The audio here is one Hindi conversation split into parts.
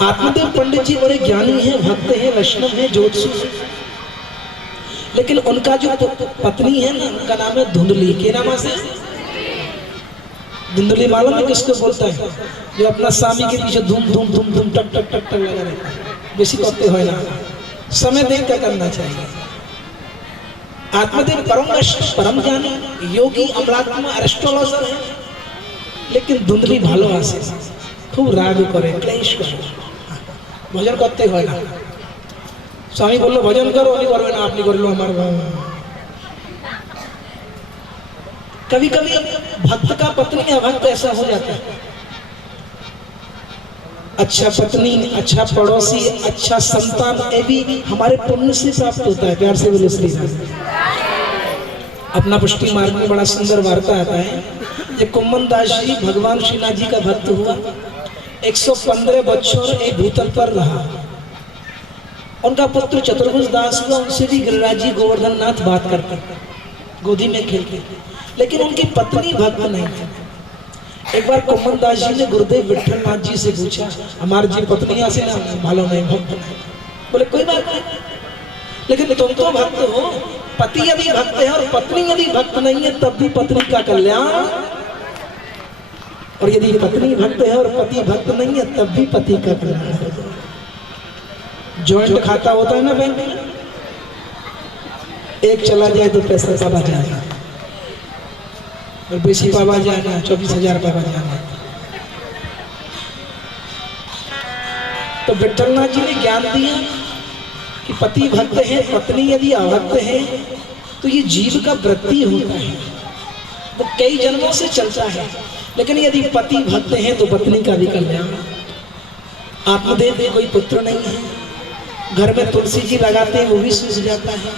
आत्मदेव पंडित जी बड़े ज्ञानी हैं, भक्त हैं, वैष्णव हैं, ज्योतिषी हैं, लेकिन उनका जो पत्नी है ना, उनका नाम है धुंधली। के नाम से धुंधली मालूम है किसको बोलता है? जो अपना स्वामी के पीछे धूम धूम धूम धूम टक टक टक टक लगा रहता है। बेसी करते हो ना, समय देख कर करना चाहिए। आत्मदेव परम ज्ञानी, योगी, अमलात्मा, एस्ट्रोलॉजर है, लेकिन धुंधली भालोबासे, खूब राग करे, क्लेश करे, भजन करते हो ना। स्वामी बोलो भजन करो, नहीं करो ना, आप नहीं कर लो हमारे। कभी कभी भक्त का पत्नी अभक्त ऐसा हो जाता है। अच्छा पत्नी, अच्छा पड़ोसी, अच्छा संतान, ये भी हमारे पुण्य से प्राप्त होता है। प्यार से बोले श्री राम। अपना पुष्टि मार्ग में बड़ा सुंदर वार्ता आता है। ये कुम्मन दास जी भगवान श्रीनाथ जी का भक्त हुआ, 115 बच्चों एक भूतल पर रहा। उनका पुत्र चतुर्भुज दास हुआ, उनसे भी गिरिराज जी गोवर्धन नाथ बात करते, गोदी में खेलते, लेकिन उनकी पत्नी भक्त नहीं थी। एक बार कुम्मन दास जी ने गुरुदेव विठल नाथ जी से पूछा, हमारी जी पत्नी ऐसे ना मालूम नहीं, भक्त नहीं। बोले कोई बात नहीं, लेकिन तुम तो भक्त हो। पति यदि भक्त है और पत्नी यदि भक्त नहीं है तब भी पत्नी का कल्याण, और यदि पत्नी भक्त है और पति भक्त नहीं है तब भी पति का कल्याण। जॉइंट खाता होता है ना बैंक में, एक चला जाए तो पैसा सब आ जाएगा, और बेसी पावा जाएगा 24,000 पावा जाएगा। तो विठलनाथ जी ने ज्ञान दिया कि पति भक्त है, पत्नी यदि अभक्त है तो ये जीव का वृत्ति होता है, वो कई जन्मों से चलता है। लेकिन यदि पति भक्त है तो पत्नी का भी कल्याण। आत्मदेव में कोई पुत्र नहीं है, घर में तुलसी जी लगाते हैं वो भी सूझ जाता है।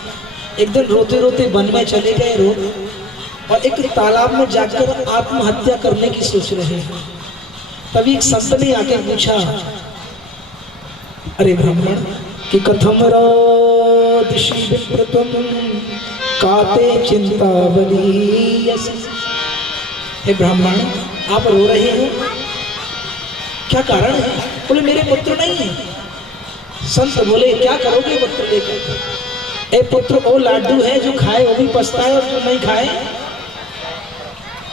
एक दिन रोते रोते वन में चले गए रो, और एक तालाब में जाकर आत्महत्या करने की सोच रहे हैं। तभी एक संत ने आके पूछा, अरे ब्राह्मण कि कथम रोदसी विप्रतम काते चिंतावनी। हे ब्राह्मण आप रो रहे हो, क्या कारण है? बोले मेरे पुत्र नहीं है। संत बोले क्या करोगे पुत्र लेकर? ए पुत्र वो लाडू है जो खाए वो भी पछताए और जो नहीं खाए।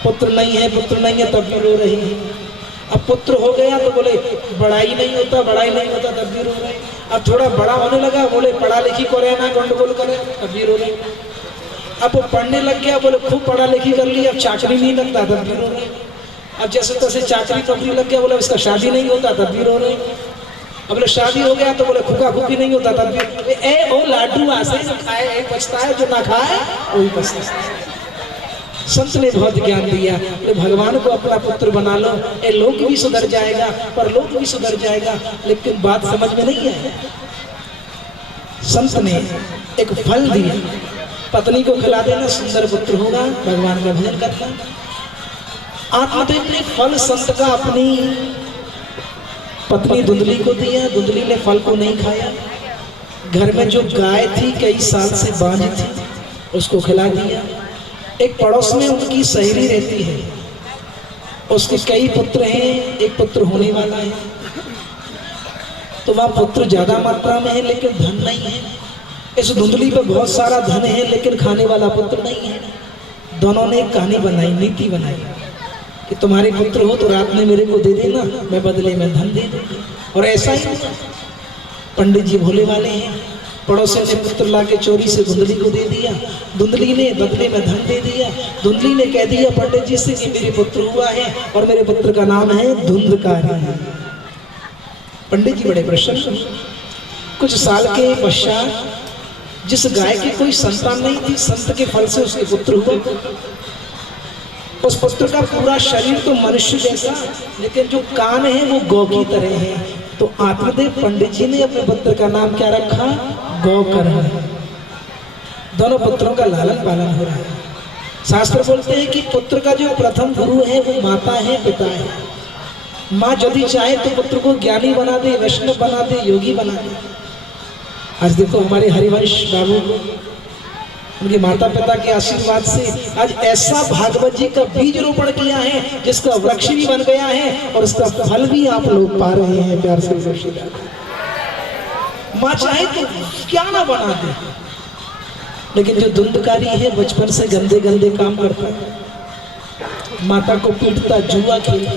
पुत्र नहीं है, पुत्र नहीं है तब भी रो रही है। अब पुत्र हो गया तो बोले बड़ाई नहीं होता, बड़ाई नहीं होता तब भी रो रहे। अब थोड़ा बड़ा होने लगा, बोले पढ़ा लिखी करे ना गंडगोल करे, तब भी रो रहे। अब वो पढ़ने लग गया, बोले खूब पढ़ा लिखी कर ली, अब चाकरी नहीं लगता तब भी रो रहे। अब जैसे तैसे चाकरी नौकरी लग गया, बोले उसका शादी नहीं होता तब भी रो रहे। अब बोले शादी हो गया तो बोले खुका खुकी नहीं होता तब भी। ए ओ लाडू आसे जो खाए पछता है, जो ना खाए वही पछता है। संत ने बहुत ज्ञान दिया, भगवान को अपना पुत्र बना लो, ये लोक भी सुधर जाएगा, पर लोक भी सुधर जाएगा। लेकिन बात समझ में नहीं है। संत ने एक फल दिया, पत्नी को खिला देना सुंदर पुत्र होगा, भगवान का भजन करना। आत्मदेव ने फल संत का अपनी पत्नी धुंधली को दिया, धुंधली ने फल को नहीं खाया। घर में जो गाय थी कई साल से बांझ थी, उसको खिला दिया। एक पड़ोस में उनकी सहेली रहती है, उसके कई पुत्र हैं, एक पुत्र होने वाला है। तो वह पुत्र ज्यादा मात्रा में है लेकिन धन नहीं है। इस धुंधली पे बहुत सारा धन है लेकिन खाने वाला पुत्र नहीं है। दोनों ने एक कहानी बनाई, नीति बनाई कि तुम्हारे पुत्र हो तो रात में मेरे को दे देना, मैं बदले में धन दे दूंगा। और ऐसा ही पंडित जी भोले वाले हैं, पड़ोसी ने पुत्र लाके चोरी से धुंधली को दे दिया, धुंधली ने बदले में धन दे दिया। धुंधली ने कह दिया पंडित जी से कि मेरे पुत्र हुआ है और मेरे पुत्र का नाम है धुंधकारी। पंडित जी बड़े प्रसन्न। कुछ साल के पश्चात जिस गाय की कोई संतान नहीं थी, संत के फल से उसके पुत्र हुआ। उस पुत्र का पूरा शरीर तो मनुष्य जैसा, लेकिन जो कान है वो गौ की तरह है। तो आत्मदेव पंडित जी ने अपने पुत्र का नाम क्या रखा? गौकर्ण। दोनों पुत्रों का लालन पालन हो रहा है। शास्त्र बोलते हैं कि पुत्र का जो प्रथम गुरु है वो माता है, पिता है। माँ यदि चाहे तो पुत्र को ज्ञानी बना दे, वैष्णव बना दे, योगी बना दे। आज देखो हमारे हरिवंश बाबू उनके माता पिता के आशीर्वाद से आज ऐसा भागवत जी का बीज रोपण किया है जिसका वृक्ष भी बन गया है और उसका फल भी आप लोग पा रहे हैं। प्यार से माँ चाहे तो क्या ना बना दे, लेकिन जो धुंधकारी है बचपन से गंदे गंदे काम करता है, माता को पीटता, जुआ खेलता,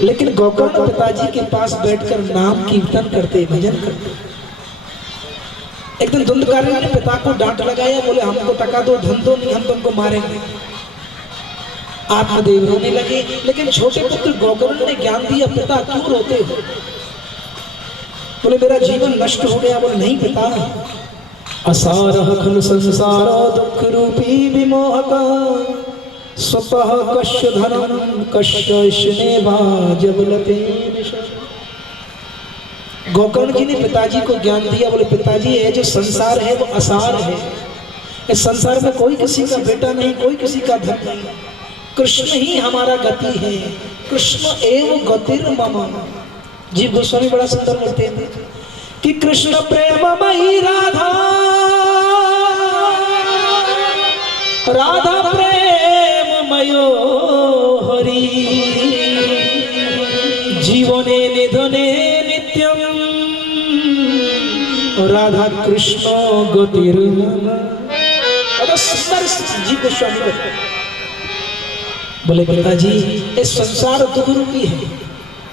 लेकिन गोकर्ण पिताजी के पास बैठकर नाम कीर्तन करते, भजन करते। एक दिन धुंधकारी ने पिता को डांट लगाया, बोले हमको टका दो, धन दो, नहीं हम तुमको मारेंगे। आत्मदेव रोने लगे, लेकिन छोटे पुत्र गोकर्ण ने ज्ञान दिया, पिता क्यों रोते हो? बोले मेरा जीवन नष्ट हो गया। बोले नहीं पिता, असारः खलु संसार दुख रूपी विमोहका स्वतः कश्य धनम कश्य स्नेहा जबलते। गोकर्ण जी ने पिताजी को ज्ञान दिया। बोले पिताजी ये जो संसार है वो असार है, इस संसार में कोई किसी का बेटा नहीं, कोई किसी का धन नहीं, कृष्ण ही हमारा गति है, कृष्ण एव गतिर मम। जीव गोस्वामी बड़ा सुंदर बोलते हैं कि कृष्ण प्रेममयी राधा, राधा प्रेममयो हरि, जीवने निधने नित्यम राधा कृष्ण गतिर मम। सुंदर जीव गोस्वामी बोले पिताजी इस संसार दुख रूपी है।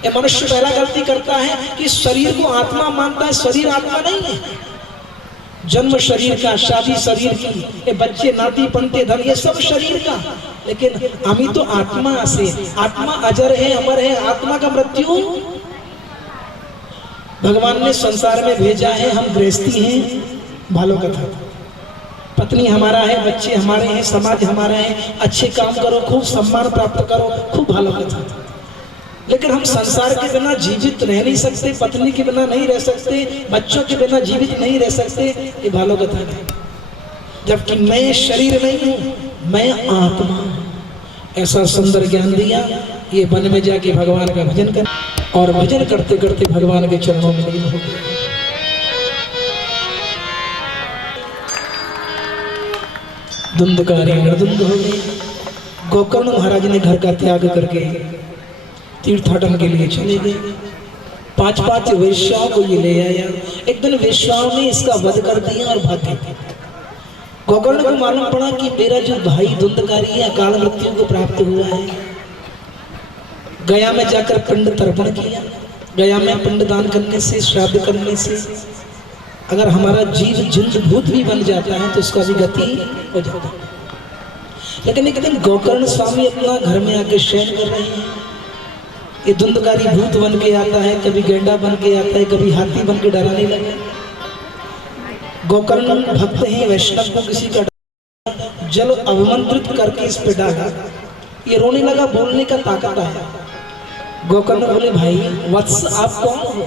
ये मनुष्य पहला गलती करता है कि शरीर को आत्मा मानता है, शरीर आत्मा नहीं है। जन्म शरीर का, शादी शरीर की, ये बच्चे नाती पंते धन ये सब शरीर का, लेकिन हम तो आत्मा से, आत्मा अजर है, अमर है, आत्मा का मृत्यु भगवान ने संसार में भेजा है। हम गृहस्थी हैं, भालो कथा, पत्नी हमारा है, बच्चे हमारे हैं, समाज हमारा है, अच्छे काम करो, खूब सम्मान प्राप्त करो, खूब भालो कथा। लेकिन हम संसार के बिना जीवित रह नहीं सकते, पत्नी के बिना नहीं रह सकते, बच्चों के बिना जीवित नहीं रह सकते, ये भालो कथा है। जबकि मैं शरीर नहीं हूँ, मैं आत्मा। ऐसा सुंदर ज्ञान दिया। ये वन में जाके भगवान का भजन कर, और भजन करते करते भगवान के चरणों में लीन हो गए। धुंधकारी निर्धुंध हो गए। गोकर्ण महाराज ने घर का त्याग करके तीर्थाटन के लिए चले गए। 5-5 वेश्याओं को ये ले आया। एक दिन वेश्याओं ने इसका वध कर दिया और भाग गए। गोकर्ण को मालूम पड़ा कि मेरा जो भाई धुंधकारी है अकाल मृत्यु को प्राप्त हुआ है। गया में जाकर पिंड तर्पण किया। गया में पिंड दान करने से, श्राद्ध करने से अगर हमारा जीव जिंद भूत भी बन जाता है तो उसका भी गति हो जाता है। लेकिन एक दिन गोकर्ण स्वामी अपना घर में आके शयन कर रहे हैं। ये धुंधकारी भूत बन के आता है, कभी गेंडा बन के आता है, कभी हाथी बन के डराने लगा। गोकर्ण भक्त हैं, वैष्णव को किसी का जल अभिमंत्रित करके इस पे डाला। ये रोने लगा, बोलने का ताकत आया। गोकर्ण बोले भाई वत्स आप कौन हो?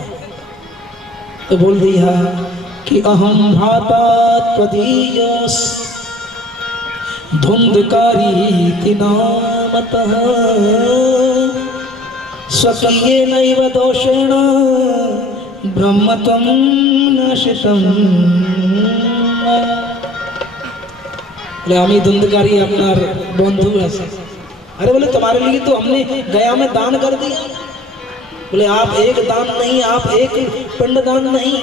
तो बोल दिया कि अहम भाता त्वदीयस धुंधकारी नामतः स्वकीये नैव दोषेण ब्रह्मत्वं नाशितम्। আমি धुंधकारी अपना बंधु है। अरे बोले तुम्हारे लिए तो हमने गया में दान कर दिया। बोले आप एक दान नहीं, आप एक पिंड दान नहीं,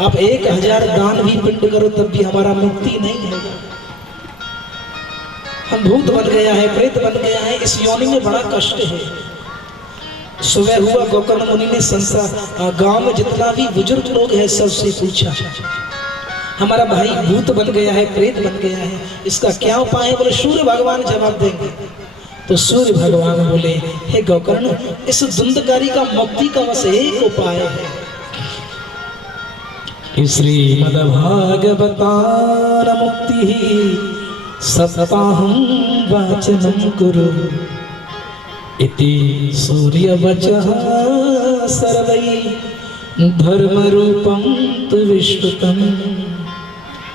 आप 1000 दान भी पिंड करो तब भी हमारा मुक्ति नहीं होगा। हम भूत बन गया है, प्रेत बन गया है, इस योनि में बड़ा कष्ट है। सुबह हुआ, गोकर्ण मुनि ने संसार गांव में जितना भी बुजुर्ग लोग हैं सबसे पूछा हमारा भाई भूत बन गया है, प्रेत बन गया है, इसका क्या उपाय है? बोले सूर्य भगवान जवाब देंगे। तो सूर्य भगवान बोले हे गोकर्ण इस धुंधकारी का मुक्ति का बस एक उपाय है। श्रीमद्भागवतार मुक्ति सप्ताहं वाचनं कुरु इति सूर्यवचः सर्वै धर्मरूपं तु विश्रुतम्।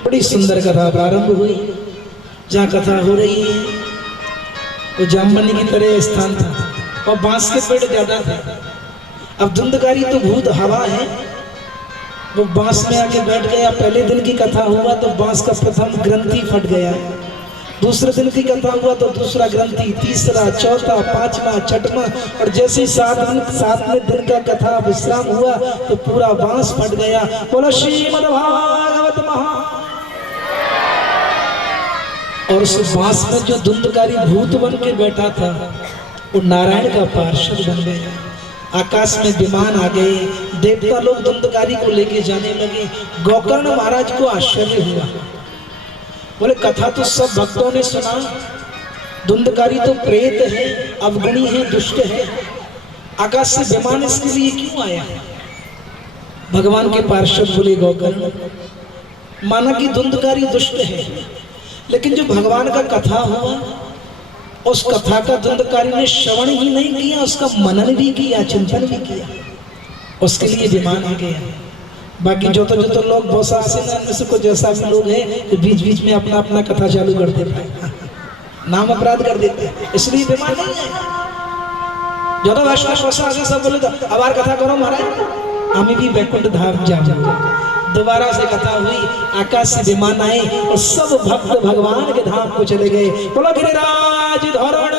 बड़ी सुंदर कथा प्रारंभ हुई। जहाँ कथा हो रही है वो जामबनी की तरह स्थान था और बांस के पेड़ ज्यादा थे। अब धुंधकारी तो भूत हवा है, वो बांस में आके बैठ गया। पहले दिन की कथा हुआ तो बांस का प्रथम ग्रंथि फट गया, दूसरे दिन की कथा हुआ तो दूसरा ग्रंथि, तीसरा, चौथा, पांचवा, छठवां, और जैसे ही सातवें दिन का कथा विश्राम हुआ तो पूरा बांस फट गया। बोलो श्रीमद् भागवत महा। और उस बांस में जो धुंधकारी भूत बन के बैठा था वो नारायण का पार्षद बन गया। आकाश में विमान आ गए, देवता लोग धुंधकारी को लेके जाने लगे। गोकर्ण महाराज को आश्चर्य हुआ, बोले कथा तो सब भक्तों ने सुना, धुंधकारी तो प्रेत है, अवगुणी है, दुष्ट है, आकाश से विमान इसके लिए क्यों आया? भगवान के पार्षद बोले गोकर्ण, माना कि धुंधकारी दुष्ट है, लेकिन जो भगवान का कथा हुआ उस कथा का धुंधकारी ने श्रवण ही नहीं किया, उसका मनन भी किया, चिंतन भी किया, उसके लिए विमान आ गया। बाकी जो तो लोग बहुत से को जैसा भी लोग हैं तो बीच बीच में अपना अपना कथा चालू कर देते हैं, नाम अपराध कर देते हैं, इसलिए विमान नहीं है। जो तो वैश्वास सब बोले अब आर कथा करो महाराज, हमें भी वैकुंठ धाम जाओ। दोबारा से कथा हुई, आकाश से विमान आए और सब भक्त भगवान के धाम को चले गए। बोलो गिरिराज धरण